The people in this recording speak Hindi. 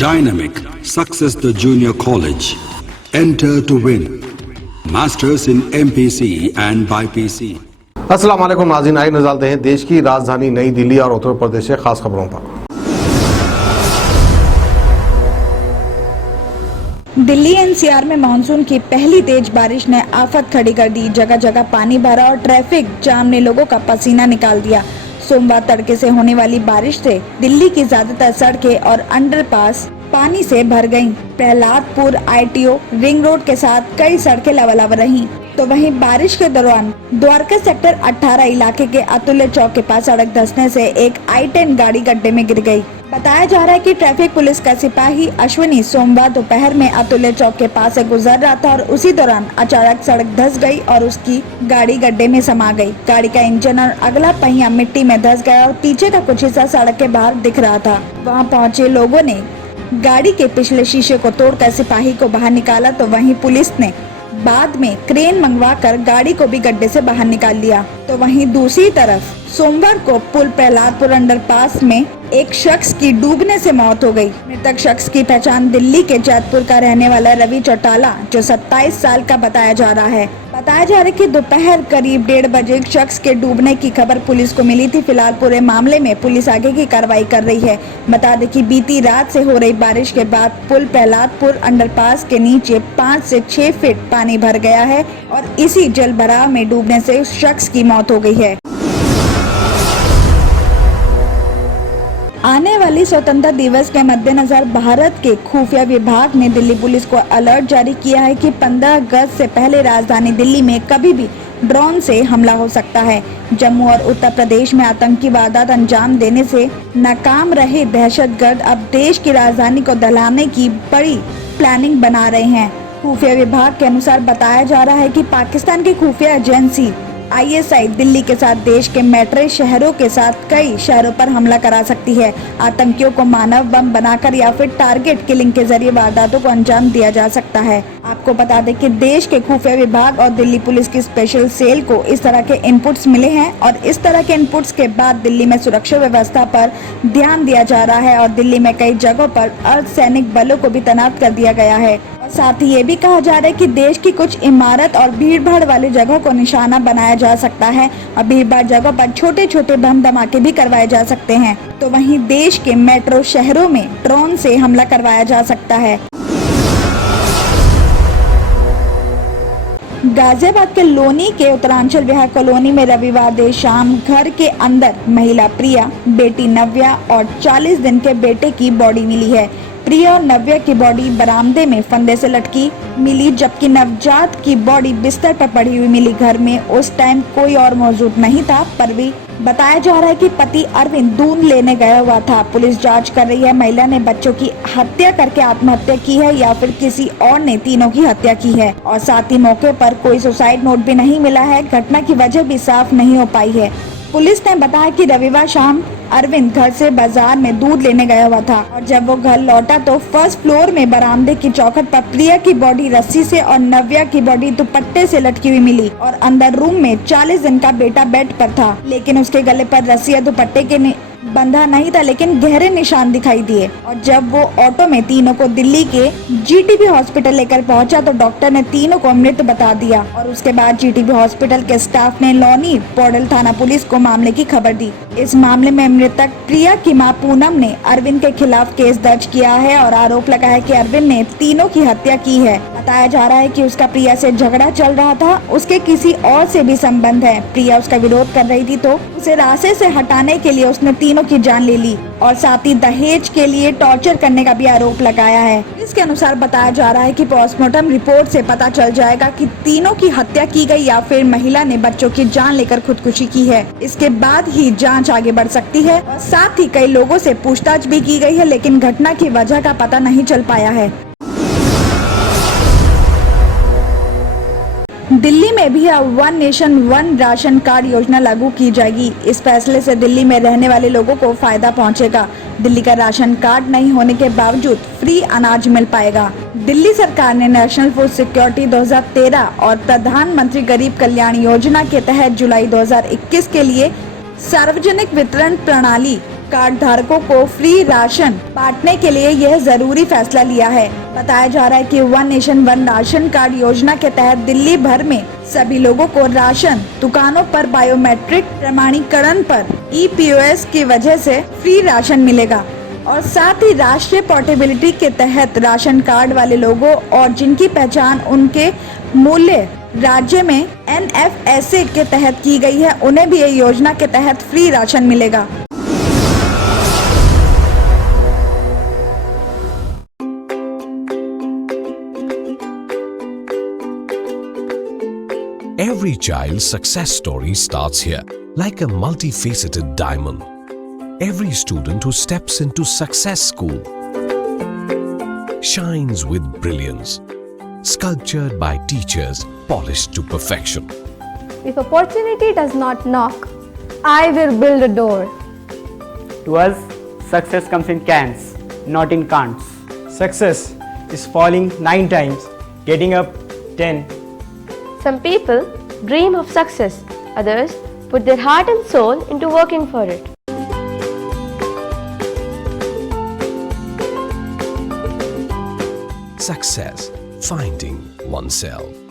Dynamic Success the Junior College. Enter to win. Masters in MPC and BPC. अस्सलाम वालेकुम नाज़रीन, आइए नज़र डालते हैं देश की राजधानी नई दिल्ली और उत्तर प्रदेश से खास खबरों पर। दिल्ली एनसीआर में मानसून की पहली तेज बारिश ने आफत खड़ी कर दी। जगह जगह पानी भरा और ट्रैफिक जाम ने लोगों का पसीना निकाल दिया। सोमवार तड़के से होने वाली बारिश से दिल्ली की ज्यादातर सड़कें और अंडरपास पानी से भर गईं। प्रहलादपुर, ITO, रिंग रोड के साथ कई सड़कें लबालब रहीं। तो वहीं बारिश के दौरान द्वारका सेक्टर 18 इलाके के अतुल्य चौक के पास सड़क धंसने से एक I-10 गाड़ी गड्ढे में गिर गई। बताया जा रहा है कि ट्रैफिक पुलिस का सिपाही अश्विनी सोमवार दोपहर में अतुल्य चौक के पास से गुजर रहा था और उसी दौरान अचानक सड़क धंस गई और उसकी गाड़ी गड्ढे में समा गई। गाड़ी का इंजन और अगला पहिया मिट्टी में धंस गया और पीछे का कुछ हिस्सा सड़क के बाहर दिख रहा था। वहां पहुंचे लोगों ने गाड़ी के पिछले शीशे को तोड़कर सिपाही को बाहर निकाला, तो वहीं पुलिस ने बाद में क्रेन मंगवाकर गाड़ी को भी गड्ढे से बाहर निकाल लिया। तो वहीं दूसरी तरफ सोमवार को पुल प्रहलादपुर अंडरपास में एक शख्स की डूबने से मौत हो गई। मृतक शख्स की पहचान दिल्ली के जैतपुर का रहने वाला रवि चौटाला, जो 27 साल का बताया जा रहा है। बताया जा रहा है कि दोपहर करीब 1:30 बजे शख्स के डूबने की खबर पुलिस को मिली थी। फिलहाल पूरे मामले में पुलिस आगे की कार्रवाई कर रही है। बता दें कि बीती रात से हो रही बारिश के बाद पुल प्रहलादपुर अंडरपास के नीचे 5 से 6 फीट पानी भर गया है और इसी जल भराव में डूबने से उस शख्स की मौत हो गई है। आने वाली स्वतंत्रता दिवस के मद्देनजर भारत के खुफिया विभाग ने दिल्ली पुलिस को अलर्ट जारी किया है कि 15 अगस्त से पहले राजधानी दिल्ली में कभी भी ड्रोन से हमला हो सकता है। जम्मू और उत्तर प्रदेश में आतंकी वारदात अंजाम देने से नाकाम रहे दहशतगर्द अब देश की राजधानी को दहलाने की बड़ी प्लानिंग बना रहे हैं। खुफिया विभाग के अनुसार बताया जा रहा है कि पाकिस्तान की खुफिया एजेंसी ISI दिल्ली के साथ देश के मेट्रो शहरों के साथ कई शहरों पर हमला करा सकती है। आतंकियों को मानव बम बनाकर या फिर टारगेट किलिंग के जरिए वारदातों को अंजाम दिया जा सकता है। आपको बता दें कि देश के खुफिया विभाग और दिल्ली पुलिस की स्पेशल सेल को इस तरह के इनपुट्स मिले हैं और इस तरह के इनपुट्स के बाद दिल्ली में सुरक्षा व्यवस्था पर ध्यान दिया जा रहा है और दिल्ली में कई जगहों पर अर्धसैनिक बलों को भी तैनात कर दिया गया है। साथ ही ये भी कहा जा रहा है कि देश की कुछ इमारत और भीड़-भाड़ वाली जगहों को निशाना बनाया जा सकता है और भीड़-भाड़ जगहों पर छोटे-छोटे बम धमाके भी करवाए जा सकते हैं। तो वहीं देश के मेट्रो शहरों में ड्रोन से हमला करवाया जा सकता है। गाजियाबाद के लोनी के उत्तरांचल विहार कॉलोनी में रविवार देर शाम घर के अंदर महिला प्रिया, बेटी नव्या और 40 दिन के बेटे की बॉडी मिली है। प्रिया और नव्या की बॉडी बरामदे में फंदे से लटकी मिली, जबकि नवजात की बॉडी बिस्तर पर पड़ी हुई मिली। घर में उस टाइम कोई और मौजूद नहीं था, पर भी बताया जा रहा है कि पति अरविंद दूध लेने गया हुआ था। पुलिस जांच कर रही है। महिला ने बच्चों की हत्या करके आत्महत्या की है या फिर किसी और ने तीनों की हत्या की है और साथ ही मौके पर कोई सुसाइड नोट भी नहीं मिला है। घटना की वजह भी साफ नहीं हो पाई है। पुलिस ने बताया कि रविवार शाम अरविंद घर से बाजार में दूध लेने गया हुआ था और जब वो घर लौटा तो फर्स्ट फ्लोर में बरामदे की चौखट पर प्रिया की बॉडी रस्सी से और नव्या की बॉडी दुपट्टे से लटकी हुई मिली और अंदर रूम में 40 दिन का बेटा बेड पर था, लेकिन उसके गले पर रस्सी या दुपट्टे के बंधा नहीं था, लेकिन गहरे निशान दिखाई दिए। और जब वो ऑटो में तीनों को दिल्ली के GTB हॉस्पिटल लेकर पहुंचा तो डॉक्टर ने तीनों को मृत बता दिया और उसके बाद GTB हॉस्पिटल के स्टाफ ने लोनी पॉडल थाना पुलिस को मामले की खबर दी। इस मामले में मृतक प्रिया की मां पूनम ने अरविंद के खिलाफ केस दर्ज किया है और आरोप लगाया कि अरविंद ने तीनों की हत्या की है। बताया जा रहा है कि उसका प्रिया से झगड़ा चल रहा था, उसके किसी और से भी संबंध है। प्रिया उसका विरोध कर रही थी तो उसे रास्ते से हटाने के लिए उसने तीनों की जान ले ली और साथ ही दहेज के लिए टॉर्चर करने का भी आरोप लगाया है। इसके अनुसार बताया जा रहा है कि पोस्टमार्टम रिपोर्ट से पता चल जाएगा कि तीनों की हत्या की गई या फिर महिला ने बच्चों की जान लेकर खुदकुशी की है। इसके बाद ही जांच आगे बढ़ सकती है और साथ ही कई लोगों से पूछताछ भी की गई है, लेकिन घटना की वजह का पता नहीं चल पाया है। दिल्ली में भी अब 1 नेशन 1 राशन कार्ड योजना लागू की जाएगी। इस फैसले से दिल्ली में रहने वाले लोगों को फायदा पहुंचेगा। दिल्ली का राशन कार्ड नहीं होने के बावजूद फ्री अनाज मिल पाएगा। दिल्ली सरकार ने नेशनल फूड सिक्योरिटी 2013 और प्रधानमंत्री गरीब कल्याण योजना के तहत जुलाई 2021 के लिए सार्वजनिक वितरण प्रणाली कार्ड धारकों को फ्री राशन बांटने के लिए यह जरूरी फैसला लिया है। बताया जा रहा है कि one nation one ration card योजना के तहत दिल्ली भर में सभी लोगों को राशन दुकानों पर बायोमेट्रिक प्रमाणीकरण पर EPOS की वजह से फ्री राशन मिलेगा और साथ ही राष्ट्रीय पोर्टेबिलिटी के तहत राशन कार्ड वाले लोगों और जिनकी पहचान उनके मूल्य राज्य में NFSA के तहत की गई है, उन्हें भी ये योजना के तहत फ्री राशन मिलेगा। Every child's success story starts here, like a multifaceted diamond. Every student who steps into Success School shines with brilliance, sculptured by teachers polished to perfection. If opportunity does not knock, I will build a door. To us, success comes in cans, not in can'ts. Success is falling 9 times, getting up 10. Some people dream of success, others put their heart and soul into working for it. Success, finding oneself.